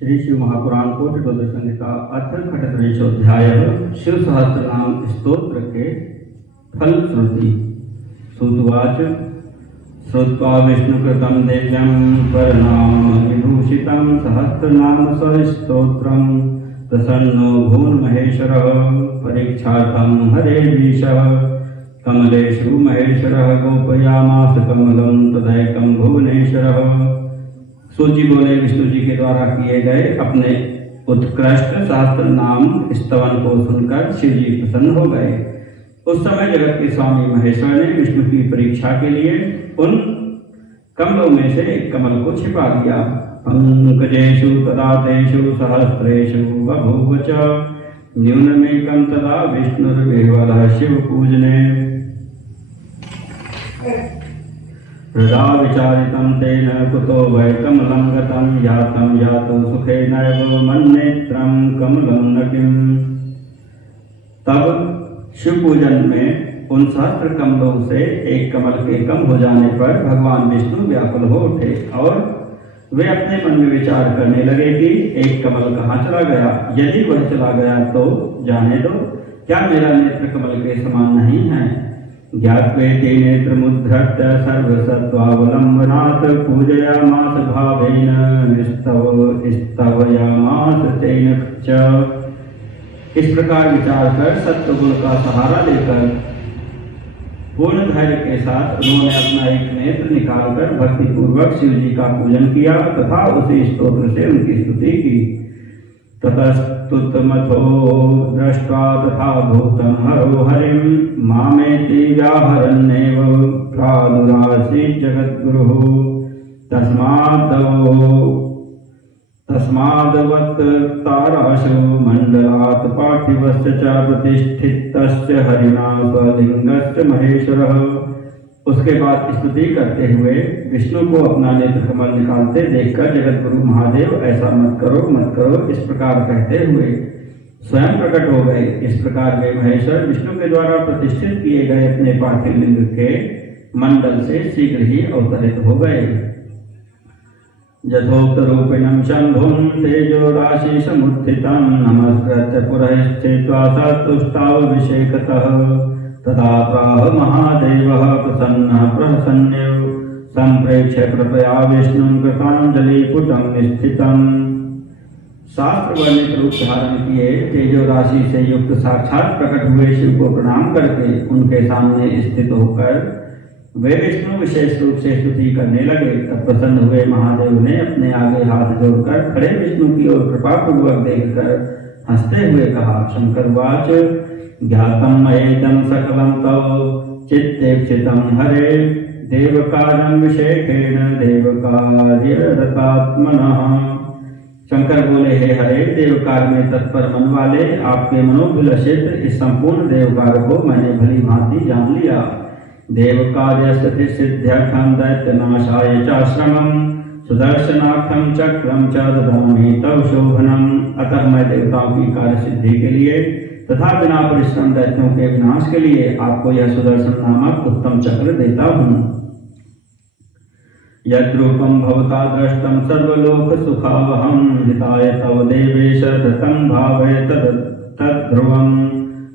Shri Shiv Mahapuran coat Rudra संहिता अथ शिव सहस्त्र नाम स्तोत्र के फल श्रुति। सुतवाच श्रुत्वा विष्णुकृतं दिव्यं परनाम विभूषितं सहस्रनाम स्तोत्रं प्रसन्नो भून्महेश्वरः परीक्षार्थं हरेर्विषः कमलेषु महेश्वरः गोपयामास कमलं तदैकं भुवनेश्वरः। सूची बोले विष्णु जी के द्वारा किए गए अपने उत्कृष्ट शास्त्र नाम स्तवन को सुनकर शिव जी प्रसन्न हो गए। उस समय जगत के स्वामी महेश्वर ने विष्णु की परीक्षा के लिए उन कमलों में से एक कमल को छिपा दिया। पंकजेषु तदा तेषु सहस्रेषु बभूव च न्यूनमेकं तदा विष्णुर्विह्वलः शिव पूजने। हृदा विचारितं तेन कुतो वै कमलं गतं यातं यातो सुखेनैव मन्नेत्रं कमलं न किम्। तब शिव पूजन में उन सहस्त्र कमलों से एक कमल के कम हो जाने पर भगवान विष्णु व्याकुल हो उठे और वे अपने मन में विचार करने लगे कि एक कमल कहाँ चला गया। यदि वह चला गया तो जाने दो, क्या मेरा नेत्र कमल के समान नहीं है। ज्ञात्वेति नेत्रमुद्धृत्य सर्वसत्त्वावलम्बनात् पूजयामास भावेन स्तवयामास तेन च। इस प्रकार विचार कर सत्व गुण का सहारा लेकर पूर्ण धैर्य के साथ उन्होंने अपना एक नेत्र निकालकर भक्ति पूर्वक शिव जी का पूजन किया तथा उसी स्तोत्र से उनकी स्तुति की। ततस्तुतमथो दृष्ट्वा तथा भूतं हरो हरिं मामेति व्याहरन्नेव प्रादुरासीत् जगद्गुरुः। तस्माद्वत् ताराशो मण्डलात् पार्थिवस्य च प्रतिष्ठितस्य हरिणा स्वलिंगस्य महेश्वरः। उसके बाद स्तुति करते हुए विष्णु को अपना नेत्र कमल निकालते देखकर जगतगुरु महादेव ऐसा मत करो इस प्रकार कहते हुए स्वयं प्रकट हो गए। इस प्रकार वे महेश्वर विष्णु के द्वारा प्रतिष्ठित किए गए अपने पार्थिव लिंग के मंडल से शीघ्र ही अवतरित हो गए। यथोक्त रूपिणं शंभुं तेजो राशि समुत्थितं नमस्कृत्य पुरः स्थित्वा सतुष्टाभिषेकतः तदा प्राह महादेवः प्रसन्नः प्रसन्न्यो संप्रेक्ष्य कृपया विष्णुं कृताञ्जलिपुटं निस्थितम्। शास्त्र वर्णित रूप धारण किए तेजो राशि से युक्त साक्षात प्रकट हुए शिव को प्रणाम करके उनके सामने स्थित होकर वे विष्णु विशेष रूप से स्तुति करने लगे। तब प्रसन्न हुए महादेव ने अपने आगे हाथ जोड़कर खड़े विष्णु की ओर कृपा पूर्वक देखकर हंसते हुए कहा। शंकरवाच ज्ञातं मयेदं सकलं तव चित्तेक्षितं हरे देवकार्यं विशेषेण देवकार्यरतात्मनः। शंकर बोले, हे हरे, देवकार्य में तत्पर मन वाले आपके मनोभिलषित इस संपूर्ण देवकार्य को मैंने भली भांति जान लिया। देवकार्यस्य सिद्ध्यर्थं दैत्यनाशाय चाश्रमं सुदर्शनार्थं चक्रं च ददामि तव शोभनम्। अतः मैं देवताओं की कार्य सिद्धि के लिए तथा बिना परिश्रम दैत्यों के विनाश के लिए आपको यह सुदर्शन नामक उत्तम चक्र देता हूँ। यद्रूपं भवता दृष्टं सर्वलोक सुखावहं हिताय तव देवेश धृतं भावय तद्ध्रुवम्।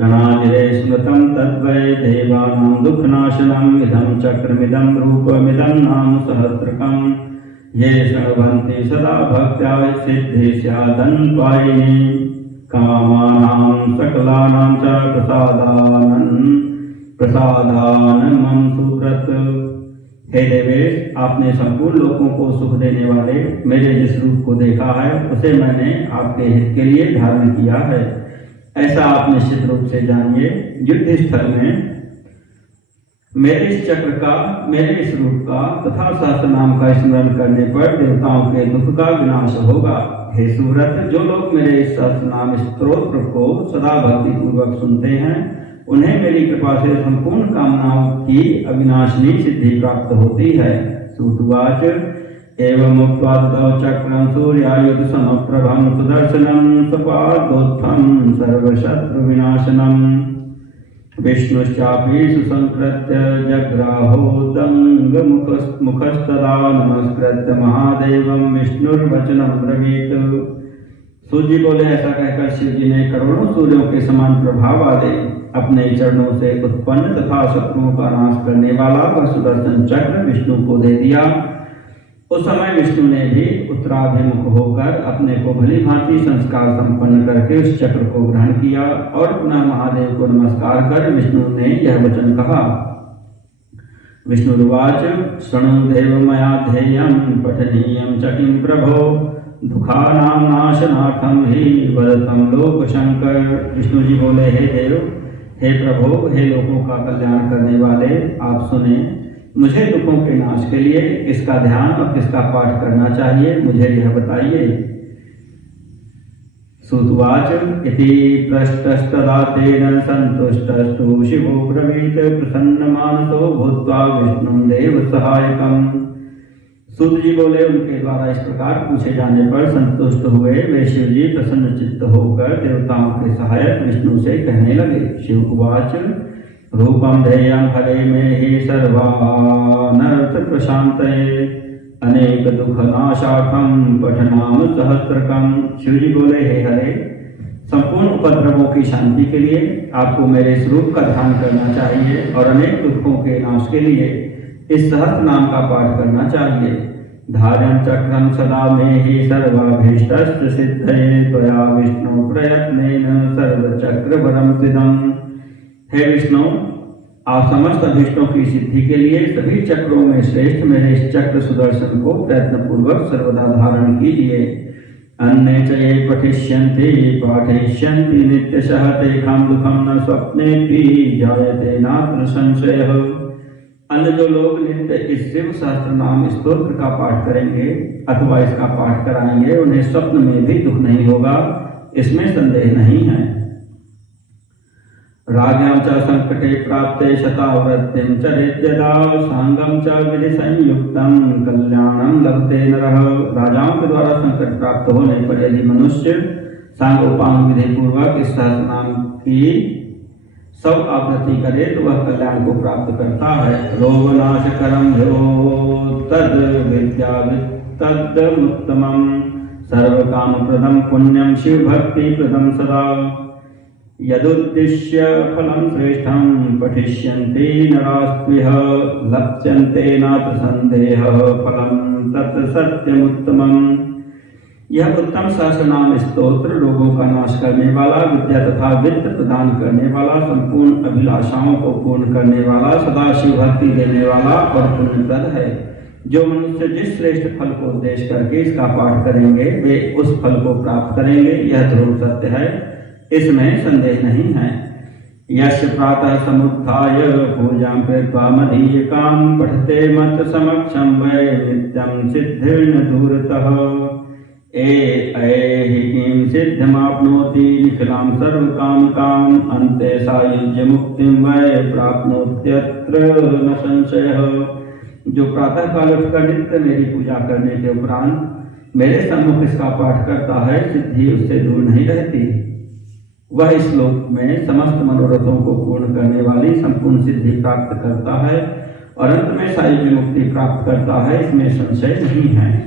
रणाजिरे स्मृतं तद्वै देवानां दुःखनाशनम् इदं चक्रमिदं रूपमिदं नाम सहस्रकम्। ये शृण्वन्ति सदा भक्त्या सिद्धि स्यादन्त्वायिनी कामानां सकलानां च प्रसादानमं सुव्रत। हे देवेश, आपने संपूर्ण लोगों को सुख देने वाले मेरे जिस रूप को देखा है उसे मैंने आपके हित के लिए धारण किया है, ऐसा आप निश्चित रूप से जानिए। युद्ध स्थल में मेरे इस चक्र का, मेरे इस रूप का तथा सहस्त्र नाम का स्मरण करने पर देवताओं के दुख का विनाश होगा। हे सुव्रत, जो लोग मेरे इस सहस्त्र नाम स्तोत्र को सदा भक्ति पूर्वक सुनते हैं उन्हें मेरी कृपा से संपूर्ण कामनाओं की अविनाशिनी सिद्धि प्राप्त होती है। सूतवाच एवं उक्त्वा ददौ चक्रं सूर्यायुध समप्रभं सुदर्शनं सपादोत्थं सर्वशत्रु विनाशनम्। विष्णुश्चापि सुसंकृत्य जग्राहोदङ्गमुखस्तदा नमस्कृत्य महादेवं विष्णुर्वचनं ब्रवीत। सूर्य जी बोले, ऐसा कहकर शिव जी ने करोड़ों सूर्यों के समान प्रभाव वाले अपने चरणों से उत्पन्न तथा शत्रुओं का नाश करने वाला वह सुदर्शन चक्र विष्णु को दे दिया। उस समय विष्णु ने भी उत्तराभिमुख होकर अपने को भली भांति संस्कार संपन्न करके उस चक्र को ग्रहण किया और पुनः महादेव को नमस्कार कर विष्णु ने यह वचन कहा। विष्णुरुवाच शृणु देव मया ध्येयं पठनीयं च किं प्रभो दुखानां नाशनार्थं हि वदतं लोकशंकर। विष्णु जी बोले, हे देव, हे प्रभु, हे लोगों का कल्याण करने वाले, आप सुने, मुझे दुखों के नाश के लिए किसका ध्यान और किसका पाठ करना चाहिए, मुझे यह बताइए। सुतवाच इति पृष्टस्तदा तेन संतुष्टस्तु शिवो ब्रवीत प्रसन्नमानसो भूत्वा विष्णुं देव सहायकम्। सूत जी बोले, उनके द्वारा इस प्रकार पूछे जाने पर संतुष्ट हुए वे शिव जी प्रसन्न चित्त होकर देवताओं के सहायक विष्णु से कहने लगे। शिव उवाच रूपं ध्येयं हरे मे हि सर्वानर्थ प्रशान्तये अनेक दुख नाशार्थं पठनाम सहस्त्रकं। शिव जी बोले, हे हरे, संपूर्ण उपद्रवों की शांति के लिए आपको मेरे स्वरूप का ध्यान करना चाहिए और अनेक दुखों के नाश के लिए इस सहस्त्र नाम का पाठ करना चाहिए। धार्यं चक्रं सदा मे हि सर्वाभीष्टस्य सिद्धये त्वया विष्णु प्रयत्नेन सर्वचक्रवरं त्विदम्। हे विष्णु, आप समस्त अभीष्टों की सिद्धि के लिए सभी चक्रों में श्रेष्ठ मेरे इस चक्र सुदर्शन को प्रयत्न पूर्वक सर्वदा धारण कीजिए। अन्ये च ये पठिष्यन्ति पाठयिष्यन्ति नित्यशः तेषां दुःखं न स्वप्नेऽपि जायते नात्र संशयः। अन्य जो लोग नित्य इस शिव सहस्त्र नाम स्तोत्र का पाठ करेंगे अथवा इसका पाठ कराएंगे, उन्हें स्वप्न में भी दुख नहीं होगा, इसमें संदेह नहीं है। राज्ञां च संकटे प्राप्ते शतावृत्तिं चरेद्यदा सांगं च विधि संयुक्तं कल्याणं लभते नरः। राजाओं के द्वारा संकट प्राप्त होने पर यदि मनुष्य सांगोपांग विधि पूर्वक इस सहस्त्र नाम की सब आवृत्ति करे तो वह कल्याण को प्राप्त करता है। रोगनाशकरं ह्यो तद विद्या तद्मुत्तमं सर्वकामप्रदं पुण्यं शिवभक्तिप्रदं सदा। यदुद्दिश्य फलं श्रेष्ठं पठिष्यन्ति नरास्त्विह लप्स्यन्ते नात्र संदेहः फलं तत् सत्यमुत्तमम्। यह उत्तम सहस्रनाम स्तोत्र रोगों का नाश करने वाला, विद्या तथा वित्त प्रदान करने वाला, संपूर्ण अभिलाषाओं को पूर्ण करने वाला, सदा शिव भक्ति देने वाला और पुण्यप्रद है। जो मनुष्य जिस श्रेष्ठ फल को उद्देश्य करके इसका पाठ करेंगे वे उस फल को प्राप्त करेंगे, यह ध्रुव सत्य है, इसमें संदेह नहीं है। यस्य प्रातः समुत्थाय पूजां कृत्वा मदीयकां पठते मत् समक्षं वै नित्यं सिद्धिर्न दूरतः। एहि किं सिद्धिमाप्नोति निखिलां सर्वकामकाम् अन्ते सायुज्य मुक्तिं वै प्राप्नोत्यत्र न संशयः। जो प्रातः काल उठकर नित्य मेरी पूजा करने के उपरांत मेरे सम्मुख इसका पाठ करता है, सिद्धि उससे दूर नहीं रहती। वह इस लोक में समस्त मनोरथों को पूर्ण करने वाली संपूर्ण सिद्धि प्राप्त करता है और अंत में सायुज्य मुक्ति प्राप्त करता है, इसमें संशय नहीं है।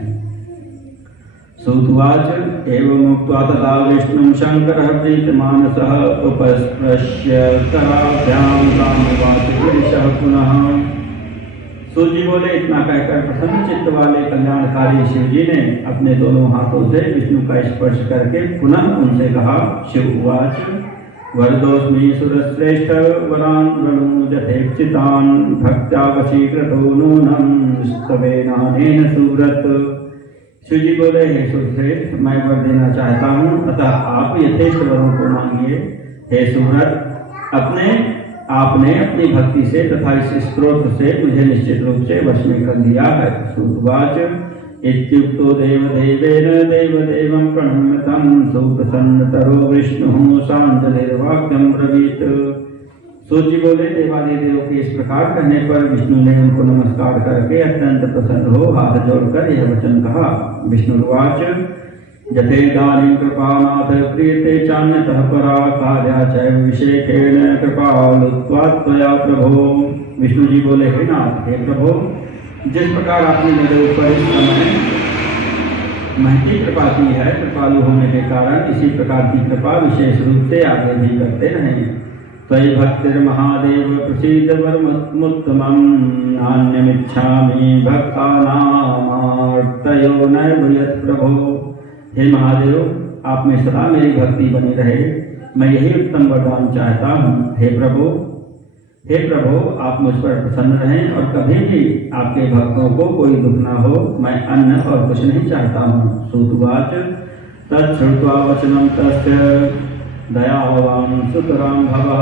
सूतवाच एवं उक्त्वा तदा विष्णुं शंकरः प्रीतमानसः उपस्पृश्य कराभ्यां रामवाच गिरिशः पुनः। सूत जी बोले, इतना कहकर प्रसन्न चित्त वाले कल्याणकारी शिव जी ने अपने दोनों हाथों से विष्णु का स्पर्श करके पुनः उनसे कहा। शिव उवाच वरदोस्मि सुरश्रेष्ठ वरान् वृणु यथेक्षितान् भक्त्या वशीकृतो नूनं स्तवेनानेन सुव्रत। शिव जी बोले, हे सुरश्रेष्ठ, मैं वर देना चाहता हूँ, अतः आप यथेष्ट वरों को मांगिए। हे सुव्रत, आपने अपनी भक्ति से तथा इस स्तोत्र से मुझे निश्चित रूप से वश में कर दिया है। सूतवाच इत्युक्तो देवदेवेन देवदेवं प्रणम्य तं सुप्रसन्नतरो विष्णुः शाञ्जलिर्वाक्यं ब्रवीत। सूत जी बोले, देवादिदेव के इस प्रकार कहने पर विष्णु ने उनको नमस्कार करके अत्यंत प्रसन्न हो हाथ जोड़कर यह वचन कहा। विष्णुवाच जतेदानीं कृपानाथ क्रियते चान्यतः परा कार्या चैव विशेषेण कृपालुत्वात् त्वया प्रभो। विष्णु जी बोले, हे नाथ, हे प्रभु, जिस प्रकार आपने मेरे ऊपर इस समय महती कृपा की है, कृपालु होने के कारण, इसी प्रकार की कृपा विशेष रूप से आगे भी करते रहें। त्वयि भक्तिर्महादेव प्रसीद वरमुत्तमं नान्यमिच्छामि भक्तानामार्तयो नैव यत् प्रभो। हे महादेव, आप में सदा मेरी भक्ति बनी रहे, मैं यही उत्तम वरदान चाहता हूँ। हे प्रभु, आप मुझ पर प्रसन्न रहें और कभी भी आपके भक्तों को कोई दुख न हो, मैं अन्न और कुछ नहीं चाहता हूँ। सूतवाच तच्छ्रुत्वा वचनं तस्य दयावान् सुतरां भवः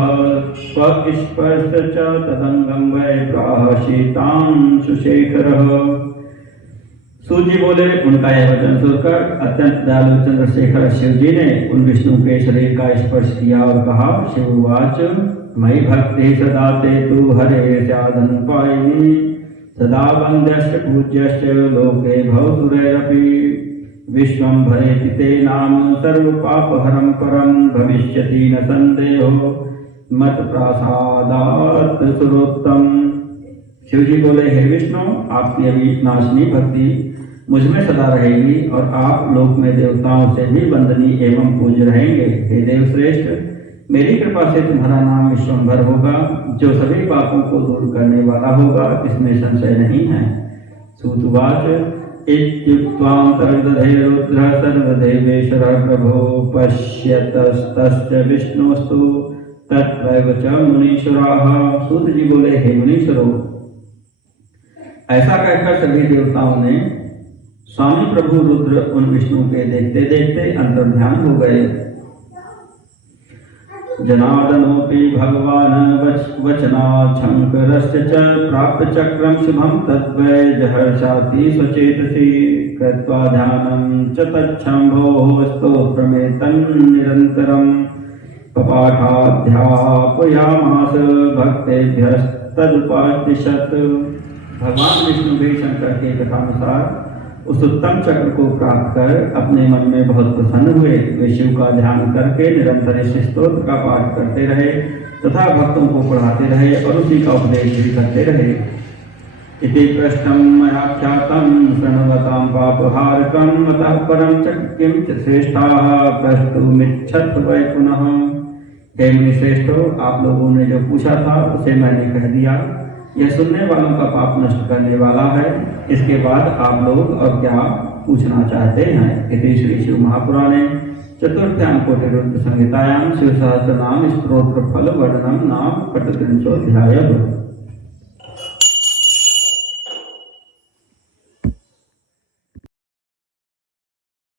स्वस्पर्श च तदंगं वै प्राह शीतांशुशेखरः। सूत जी बोले, उनका यह वचन सुनकर अत्यंत दयालु चंद्रशेखर शिव जी ने उन विष्णु के शरीर का स्पर्श किया और कहा, शिववाच मयि भक्ति सदा ते तु हरे स्यादन पायिनी सदा वन्द्यश्च पूज्यश्च लोके भवसुरैरपि विश्वं भरेति ते नाम सर्वपापहरं परं भविष्यति न संदेहो मत प्रसादात् सुरोत्तम। शिव जी बोले, हे विष्णु, आपकी अविनाशिनी भक्ति मुझ में सदा रहेगी और आप लोक में देवताओं से भी वंदनीय एवं पूज्य रहेंगे। हे देवश्रेष्ठ, मेरी कृपा से तुम्हारा नाम विश्वंभर होगा, जो सभी पापों को दूर करने वाला होगा, इसमें संशय नहीं है। सूतवाच इत्युक्त्वां तर्दधे रुद्र सर्वदेवेश्वरः प्रभो पश्यतस्तस्य विष्णुस्तु तत्रैव च मुनीश्वराः। सूत जी बोले, हे मुनीश्वरों, ऐसा कहकर सभी देवताओं ने स्वामी प्रभु रुद्र उन विष्णु के देखते देखते अंतर्ध्यान हो गए। जनार्दनोऽपि भगवान् वचनाच्छङ्करश्च च प्राप्य चक्रं शुभं तद्वै जहर्षाति स्वचेतसि कृत्वा ध्यानं च तच्छम्भोः स्तोत्रमेतन्निरन्तरं पपाठाध्यापयामास भक्तेभ्यस्तदुपादिशत्। भगवान विष्णु भी शंकर के कथानुसार उस उत्तम चक्र को प्राप्त कर अपने मन में बहुत प्रसन्न हुए। वे शिव का ध्यान करके निरंतर इस स्तोत्र का पाठ करते रहे तथा भक्तों को पढ़ाते रहे और उसी का उपदेश भी करते रहे। इति पृष्ठं मया ख्यातं शृण्वतां पापहारकं अतः परं च किं च श्रेष्ठाः प्रस्तुमिच्छत वै पुनः। हे मुनिश्रेष्ठो, आप लोगों ने जो पूछा था उसे मैंने कह दिया। यह सुनने वालों का पाप नष्ट करने वाला है। इसके बाद आप लोग और क्या पूछना चाहते हैं। इति श्री शिव महापुराणे चतुर्थ्यां कोटिरुद्र संहितायां शिव सहस्रनाम स्तोत्र फल वर्णनम नाम 38 अध्यायः।